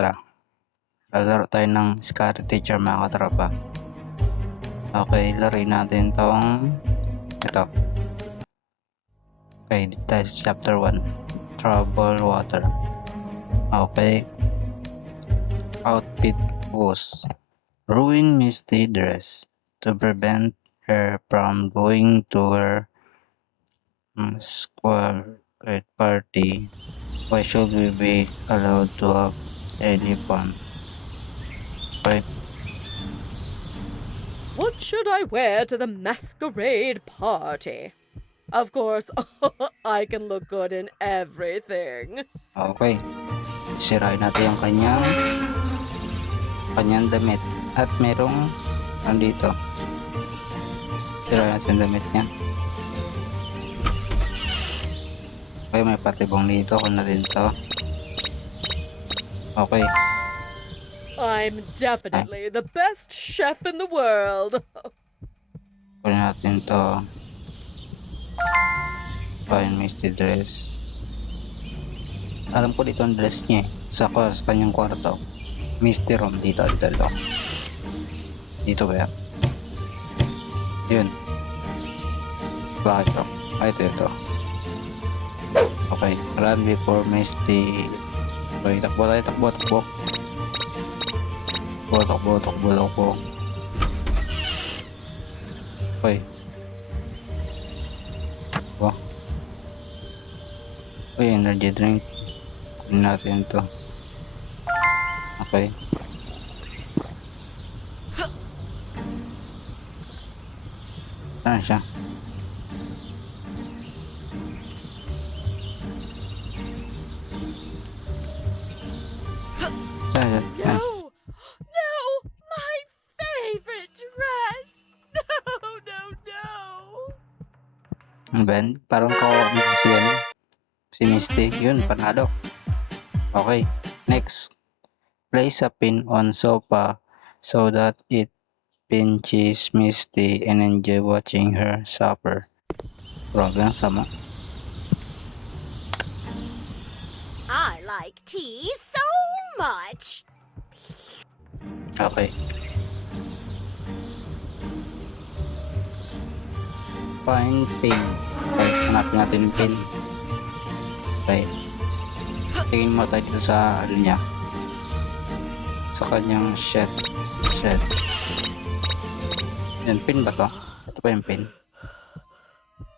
tara. Lalaro tayo ng Scary Teacher mga katropa. Okay, laruin natin tong ito. Okay, dito tayo sa chapter 1. Trouble Water. Okay. Outfit was ruin Misty dress to prevent her from going to her square party. Why should we be allowed to have any fun? Okay. What should I wear to the masquerade party? Of course, I can look good in everything. Okay. Sirain natin yung kanyang damit. At merong andito. Sirain natin yung damit niya. Okay, may patibong dito. Kung natin to. Okay. I'm definitely the best chef in the world. Kunin natin to. Fine Misty dress. Alam ko dito ang dress niya eh. Sa kanyang kwarto. Misty room. Dito. Dito ba yan? Yun. Bakit to? Ito. Okay. Run before Misty. Okay, takbo. Takbo. Okay. Wow. Okay, energy drink. Kunin natin to. Okay. Saan siya? No, my favorite dress. No. Ano ba yan? Parang kawawa mo si Misty. Yun, panalo. Okay, next. Place a pin on sofa so that it pinches Misty and enjoy watching her suffer. Problem sama. I like tea so much. Okay. Find pin. Okay, hanapin natin yung pin. Okay. Tingin mo tayo dito sa ano niya. Sa kanyang shed. Yan, pin ba to? Ito pa yung pin.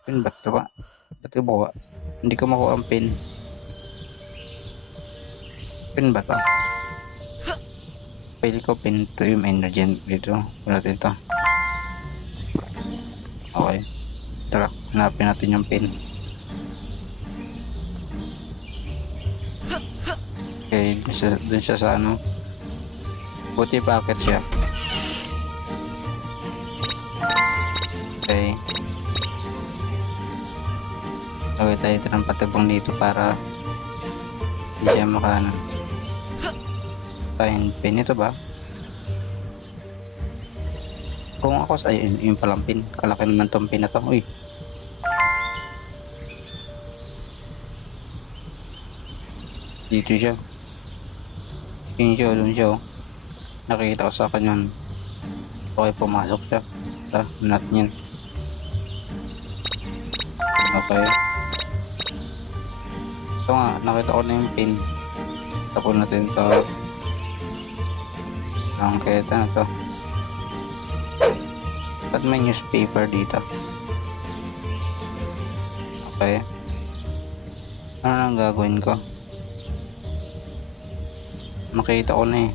Pin ba ito ba? Ito ba? Hindi ko makuha ang pin. Pin ba to? Pili ko pin to yung energy dito. Wala dito. Okay. Tara, hanapin natin yung pin. Okay, dun siya sa ano. Buti packet siya. Okay. Okay, tayo ito ng patibong dito para hindi siya makaano. Find pin. Ito ba? Kung ako sa yung palang pin. Kalaki naman tong pin na to. Uy. Dito siya. Tingin siya. Doon siya. Nakikita ko sa kanyang. Okay, pumasok siya. Not yan. Okay. Ito nga. Nakita ko na yung pin. Tapos natin ito. Ang kaya na to. Ba't may newspaper dito? Okay. Ano nang gagawin ko? Makita ko na eh.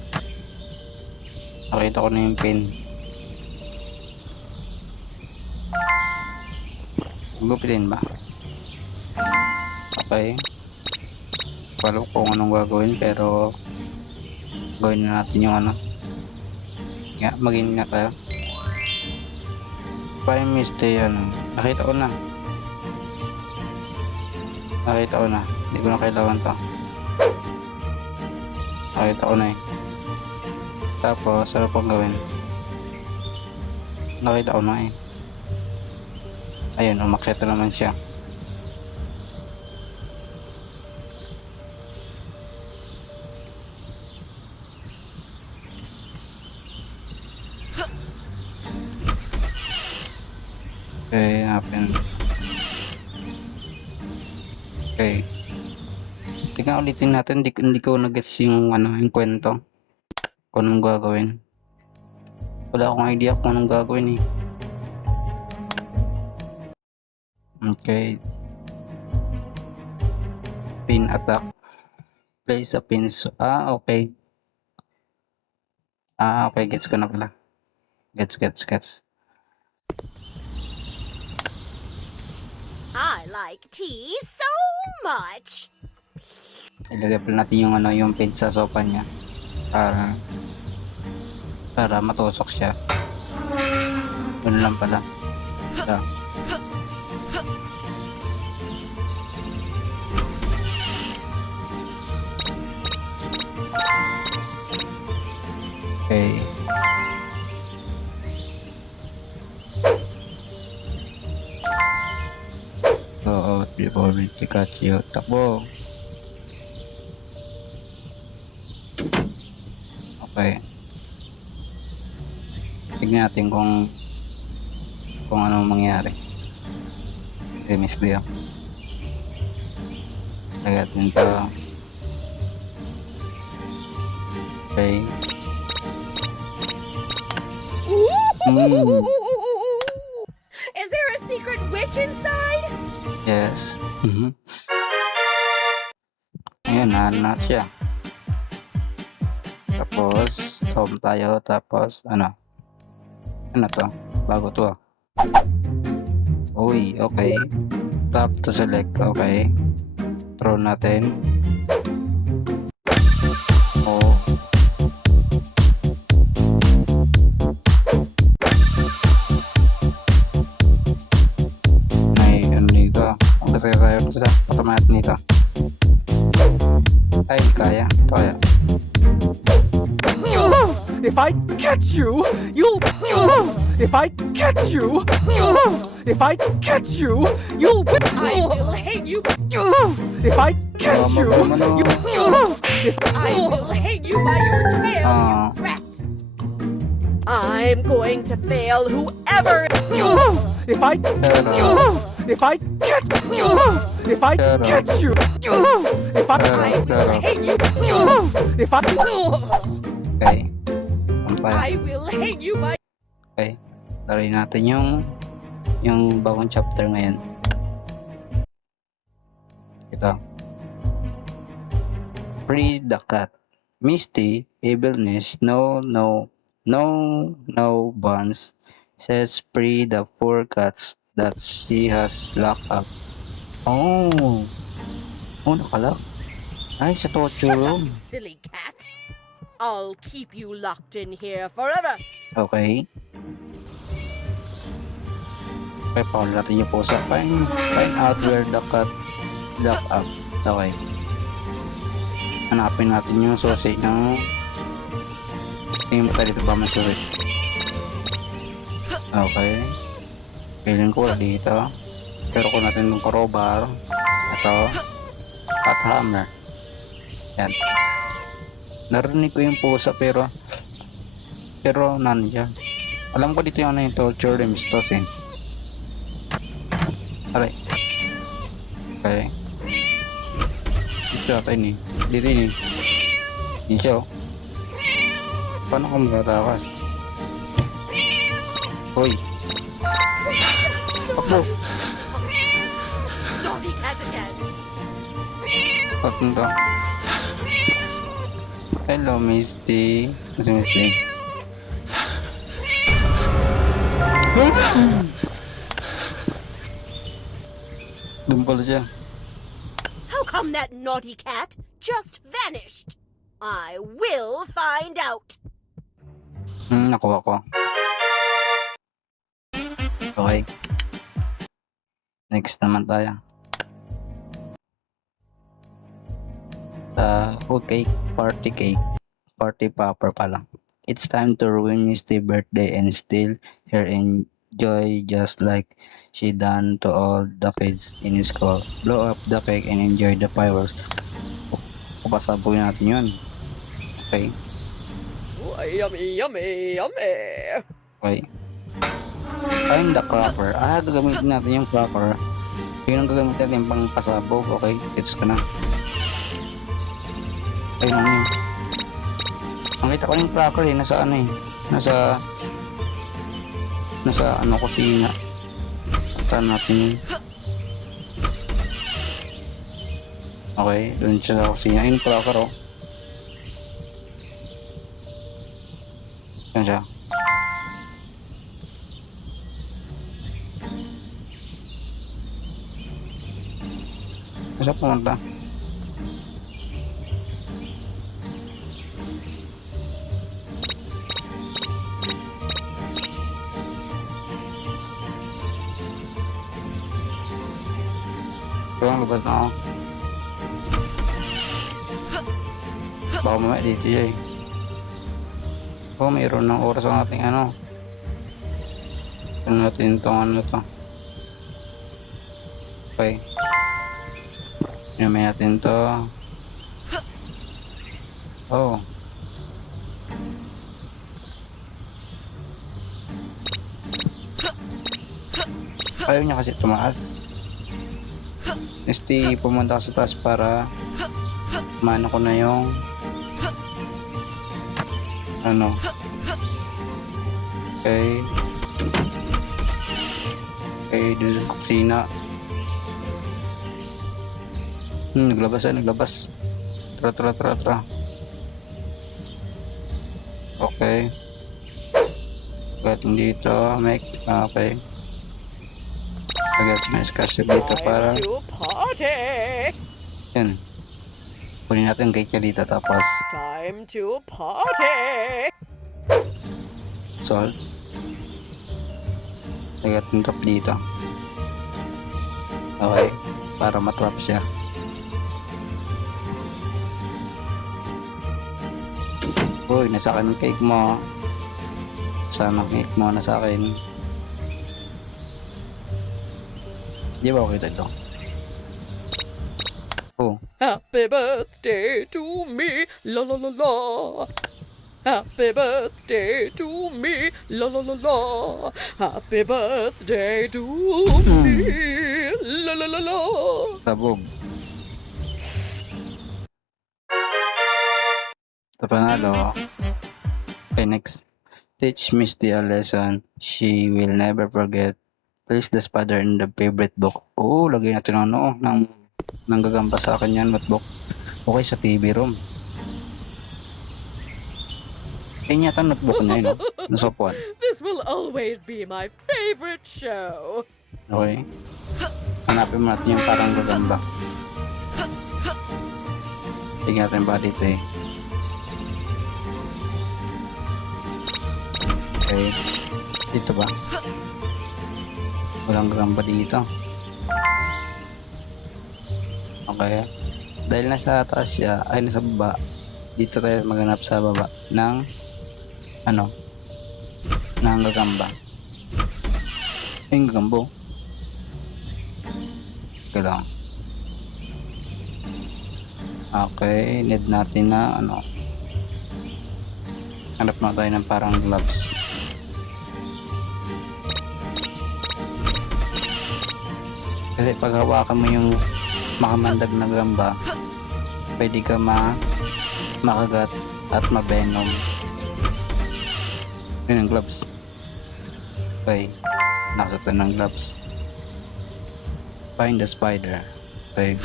Nakita ko na yung pin. Gupilin ba? Okay. Wala ko kung anong gagawin pero gawin na natin yung ano. Maging nga tayo. Prime Misty yan. Nakita ko na. Hindi ko na kailangan to. Nakita ko na eh. Tapos, ano pang gawin? Nakita ko na eh. Ayun, umakyat na naman siya. Yan. Okay. Tingnan ulitin natin. Hindi ko na-gets yung yung kwento. Kung anong gagawin. Wala akong idea kung anong gagawin eh. Okay. Pin attack. Place a pin. Okay. Okay. Gets ko na pala. Gets. I like tea so much. Ilagay pala natin yung yung pin sa sopa niya. Para matusok siya. Yun lang pala. So. Okay. Go out before we catch you. Takbo. Okay. Tignan natin kung ano mangyari. Si Miss Leo. Lagat din to. Okay. Is there a secret witch inside? Yes. Ayun, na siya. Tapos, home tayo. Tapos, ano to? Bago to. Uy, okay. Tap to select. Okay. Throw natin. Oh. May ano dito. Ang kasaya-sayo sila. Patamayat nito. Ay, kaya. Kaya. If I catch you, you'll. If I catch you, if I catch you, you'll. I will hang you. If I catch you, if I will hang you by your tail, Ah. you rat. I'm going to fail whoever. if I if I catch if I catch you, if I Hang you. if I Okay. Pampaya. I will hang you by. Okay. Laruin natin yung bagong chapter ngayon. Ito. Free the cat. Misty, evilness, no bonds, says free the four cats that she has locked up. Oh, nakalock. Ay, sa torture Shut up, room. you silly cat. I'll keep you locked in here forever. Okay. Okay, paulit natin yung pusa. Find out where the cat lock up. Okay. Hanapin natin yung susi ng... Tingin mo tayo dito ba may susi? Okay. Feeling ko wala dito. Pero kung natin yung crowbar. Ito. At hammer. Yan. Narinig ko yung pusa pero nandiyan. Alam ko dito yung torture room stos eh. Aray. Okay. Dito ata ini. Dito ini. Dito siya oh. Paano ko magtatakas? Hoy. Takbo. Naughty cat again. Patunta. Hello, Misty. Kasi Misty. Doon pala siya. How come that naughty cat just vanished? I will find out. Nakuha ko. Okay. Next naman tayo. Sa party cake. Party popper pala. It's time to ruin Misty birthday and steal her enjoy just like she done to all the kids in school. Blow up the cake and enjoy the fireworks. Pasabugin natin yun. Okay. Oh, yummy, yummy, yummy. Okay. Find the cracker. Gagamitin natin yung cracker. Yun ang gagamitin natin pang pasabog. Okay, gets ka na. Ayun lang yun. Nakita ko yung cracker eh. Nasa ano eh. Nasa ano, kusina. Patan natin yun. Okay, doon siya sa kusina. Ayun yung cracker oh. Yan siya. Saan pumunta? Kaya labas na ako. Baka mamaya dito siya eh. Oh, mayroon ng oras ang ating ano. Ano natin itong ano to. Okay. Inumin natin to. Oh. Ayaw niya kasi tumaas. Pumunta ka sa taas para mano ko na yung ano. Okay. Okay, dito sa kusina. Naglabas. Tara. Okay. Galing dito, okay. Agad na escasyo dito para Time to party. yan. Kunin natin cake niya dito tapos Time to party. salt. Agad yung top dito. Okay. Para matrap siya. Uy, nasa akin ang cake mo. Sana ang cake mo nasa akin. Di ba okay ito? Oh. Happy birthday to me, la la la la. Happy birthday to me, la la la la. Happy birthday to me, la la la la. Sabog. Ito panalo. Okay, next. Teach Misty a lesson she will never forget. Place the spider in the favorite book. Oo, lagay natin ng ano, ng gagamba sa akin yan, notebook. Okay, sa TV room. Ayun yata notebook na yun, no? Nasupuan. This will always be my favorite show. Okay. Hanapin mo natin yung parang gagamba. Tingnan natin ba dito eh. Okay. Dito ba? Walang gagamba dito. Okay. Dahil nasa taas siya, ay nasa baba, dito tayo maghanap sa baba ng ano? Ng gagamba. Yung gagambo. Okay lang. Okay, need natin na ano. Hanap na tayo ng parang gloves. Kasi pag hawakan mo yung makamandag na gamba, pwede ka makagat at mavenom. Yun ang gloves. Okay, nakasaktan ng gloves. Find the spider. Okay.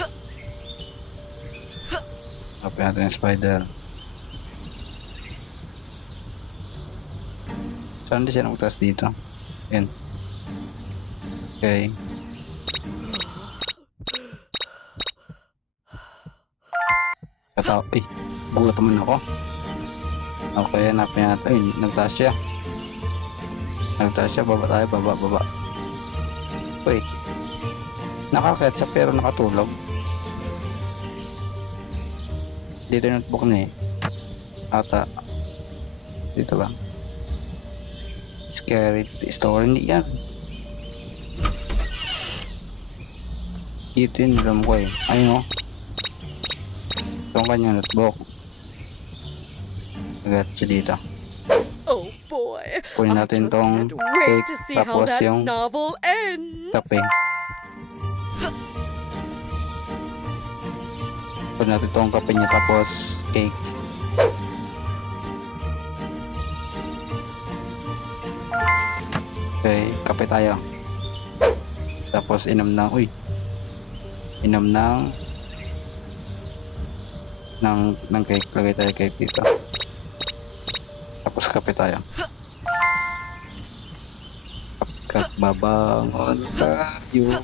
Hanapin natin yung spider. Saan di siya nagtaas dito? Yan. Okay. Katao, gulat naman ako. Okay, hanapin natin. Ay, nagtaas siya. Baba tayo, baba. Wait. Nakakit siya pero nakatulog. Dito yung notebook na eh. Ata. Dito ba? Scary story, hindi yan. Dito yun, alam ko eh. Ayun o. Itong kanya notebook. Agad siya dito. Oh boy, Kunin I natin just tong can't wait cake, to see how tapos that yung novel ends. kape. Kunin natin tong kape niya, tapos cake. Okay, kape tayo. Tapos inom ng, inom ng cake. Lagay tayo cake dito. Tapos kape tayo. Kapag babangon tayo.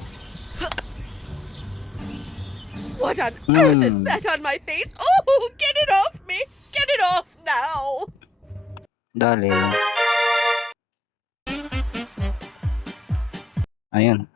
What on earth is Hmm. that on my face? Oh, get it off me! Get it off now! Dali. Ayun.